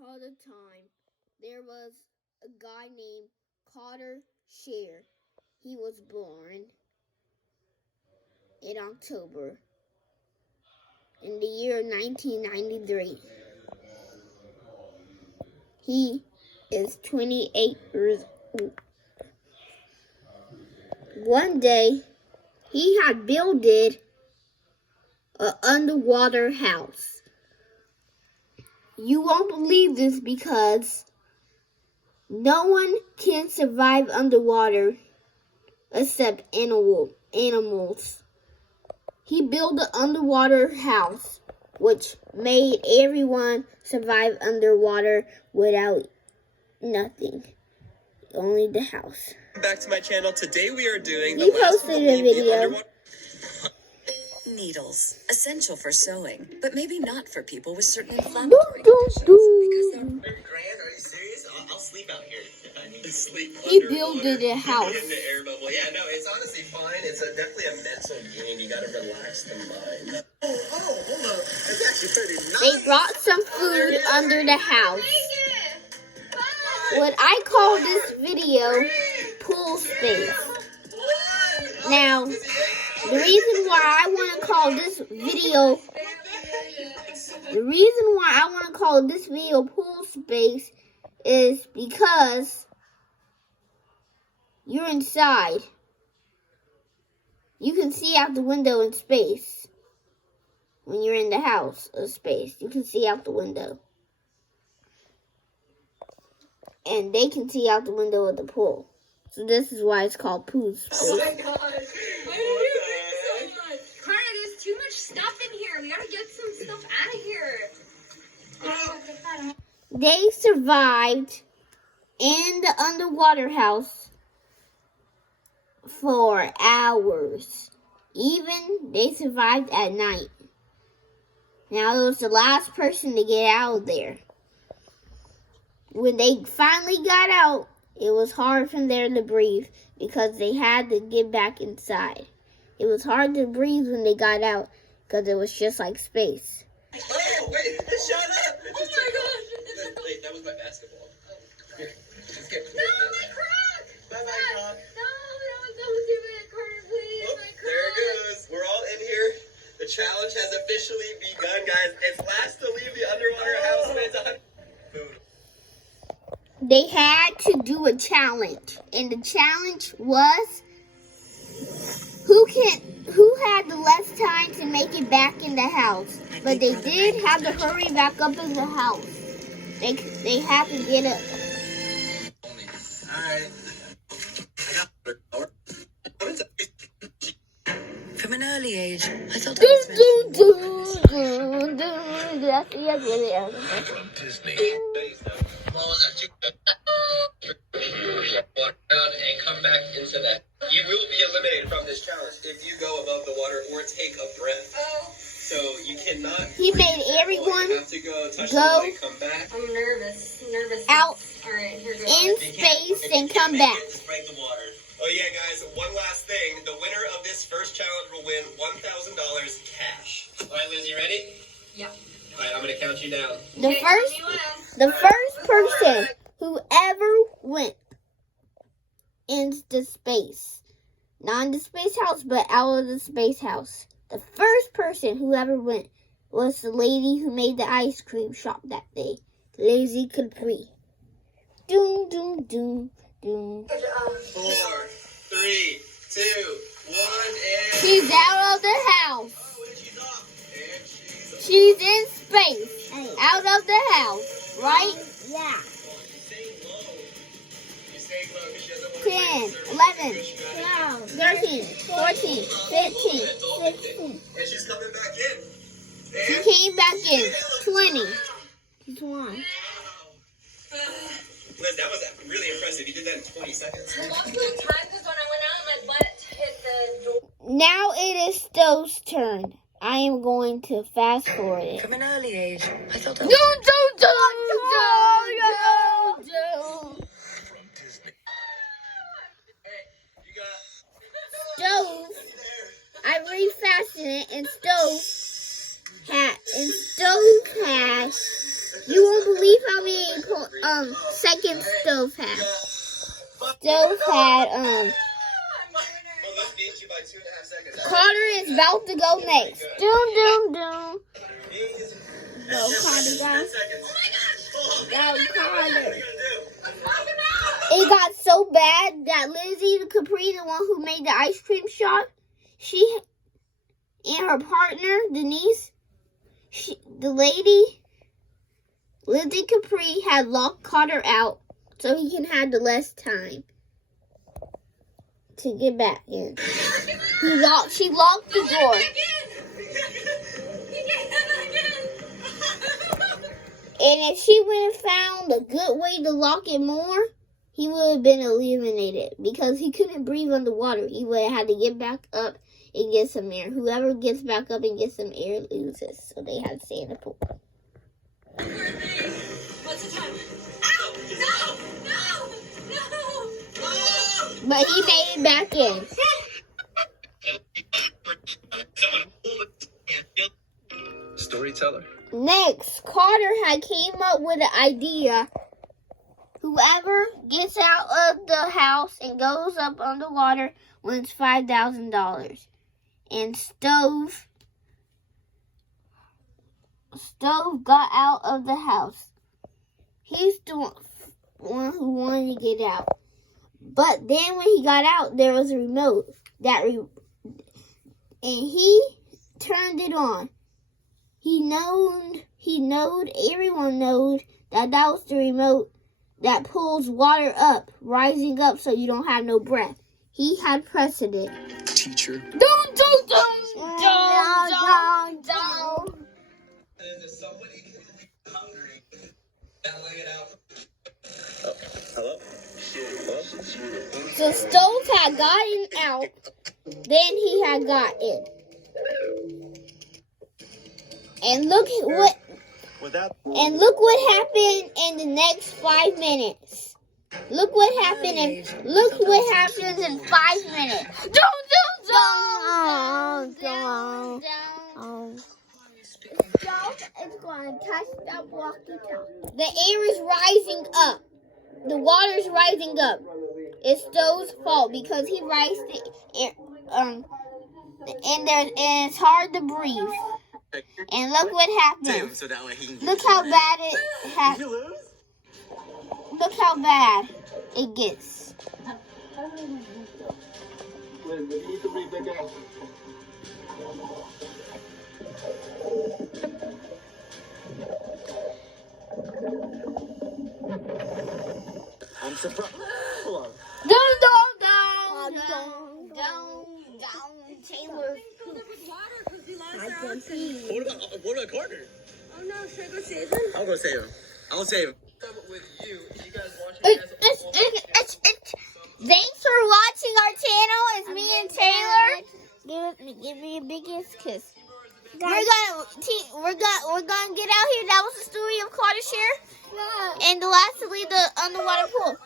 upon a time, there was a guy named Carter Scheer. He was born in October in the year 1993. He is 28 years old. One day, he had builded an underwater house. You won't believe this because no one can survive underwater except animals. He built an underwater house which made everyone survive underwater without nothing. Only the house. Back to my channel. Today we are doing He posted a video. Needles, essential for sewing, but maybe not for people with certain inflammatory conditions. Because they're... Grand, are you serious? I'll sleep out here if I need to sleep. He built a house. In the air bubble. Yeah, no, it's honestly fine. It's definitely a mental game. You gotta relax the mind. Oh, hold up. It's actually pretty nice. They brought some food under the house. What I call this video pool space. Now, the reason why I want to call this video pool space is because you're inside. You can see out the window in space. When you're in the house of space, you can see out the window. And they can see out the window of the pool. So this is why it's called pool space. Oh my gosh. I hate it so much. Carter, there's too much stuff in here. We gotta get some stuff out of here. They survived in the underwater house for hours. Even they survived at night. Now it was the last person to get out of there. When they finally got out, it was hard for them to breathe because they had to get back inside. It was hard to breathe when they got out because it was just like space. Oh, wait, shut up! Oh my gosh. Wait, that was my basketball. Here, just get No, my crock! Bye-bye, crock. No, that was so stupid. Carter, please, Oh, my crock. there it goes. We're all in here. The challenge has officially begun, guys. It's last to leave the underwater house, and it's 100 food. They had to do a challenge, and the challenge was who had the less time to make it back in the house. But they did have to hurry back up in the house. They had to get up. Alright. From an early age, I thought I Do, was meant do, do, do, do. That's the end of it. From Disney. What was that? Walk around and come back into that. You will be eliminated from this challenge if you go above the water or take a breath. Oh. So you cannot. He made everyone You have to go touch the water and come back. I'm nervous. out Alright, here goes. in space and come back. Break the water. Oh yeah, guys, one last thing. The winner of this first challenge will win $1,000 cash. Alright, Liz, you ready? Yeah. Alright, I'm gonna count you down. The first person who ever went into space, not in the space house, but out of the space house. The first person who ever went was the lady who made the ice cream shop that day, Lazy Capri. Doom, doom, doom, doom. 4, 3, 2, 1, and... She's out of the house. Oh, and she's off. And she's off. She's in space, out of the house, right? Yeah. She's staying low because she doesn't want 10, 11, 13, 14, 15, 16. And she's coming back in. She And... came back in. 20. She's won. Liz, that was really impressive. You did that in 20 seconds. I lost my time because when I went out, my butt hit the door. Now it is Stowe's turn. I am going to fast forward it. from an early age. I thought I was From Disney. Hey, you got... Stove. I refasted it and Stove had. You won't believe believe how many seconds Stove had. Stove had Well, this beats you by 2.5 seconds. Carter is about to go next. Doom doom doom. Go Carter, guys. 10 seconds. Go Carter. What are you gonna do? It got so bad that Lizzie Capri, the one who made the ice cream shop, she and her partner Denise, the lady, Lizzie Capri had locked Carter out so he can have the less time to get back in. She locked the door. And if she would have found a good way to lock it more, he would have been eliminated because he couldn't breathe underwater. He would have had to get back up and get some air. Whoever gets back up and gets some air loses. So they had to stay in the pool. What's the time? Ow! No! But he made it back in. Storyteller. Next, Carter had came up with an idea. Whoever gets out of the house and goes up underwater wins $5,000. And Stove got out of the house. He's the one who wanted to get out. But then when he got out, there was a remote and he turned it on. Everyone knows that was the remote that pulls water up, rising up so you don't have no breath. He had precedent. Teacher. Don't. Is somebody hungry? Lay it out. Oh, hello? So Stove had gotten out, then he had got in. And look what happened in the next 5 minutes. Look what happens in 5 minutes. Don't. Stove is going to touch that walkie-talkie. The air is rising up. The water is rising up. It's Stove's fault because he raised the air, and it's hard to breathe. And look what happened. Look how bad it happened. Look how bad it gets. I'm surprised. Don't. Taylor. What about Carter? Oh no, should I go save him? I'll go save him. With you. You guys watching Thanks for watching our channel. It's me and Taylor. Give me a biggest kiss. We're gonna get out here. That was the story of Carter Share. And lastly, the underwater pool.